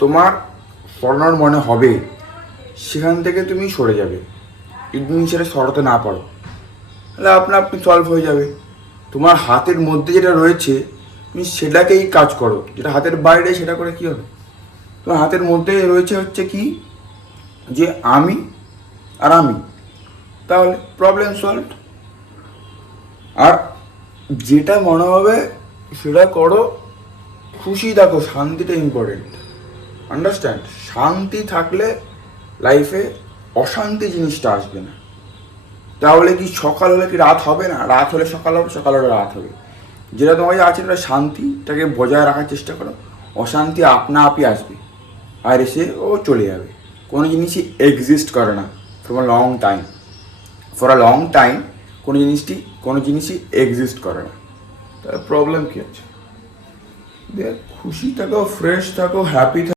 তোমার সরানোর মনে হবে, সেখান থেকে তুমি সরে যাবে। যদি তুমি সেটা সরাতে না পারো তাহলে আপনি সলভ হয়ে যাবে। তোমার হাতের মধ্যে যেটা রয়েছে তুমি সেটাকেই কাজ করো, যেটা হাতের বাইরে সেটা করে কী হবে? তোমার হাতের মধ্যে রয়েছে হচ্ছে কি, যে আমি আর আমি, তাহলে প্রবলেম সলভ। আর যেটা মনে হবে সেটা করো, খুশি থাকো, শান্তিটা ইম্পর্টেন্ট। আন্ডারস্ট্যান্ড? শান্তি থাকলে লাইফে অশান্তি জিনিসটা আসবে না। তাহলে কি সকাল হলে কি রাত হবে না? রাত হলে সকাল হবে, সকাল হলে রাত হবে। যেটা তোমার কাছে আছে সেটা শান্তিটাকে বজায় রাখার চেষ্টা করো। অশান্তি আপনা আপই আসবে আর এসে ও চলে যাবে। কোনো জিনিসই এক্সিস্ট করে না ফর আ লং টাইম। কোনো জিনিসই এক্সিস্ট করে না। তাহলে প্রবলেম কী আছে? দেখ, খুশি থাকো, ফ্রেশ থাকো, হ্যাপি থাকো।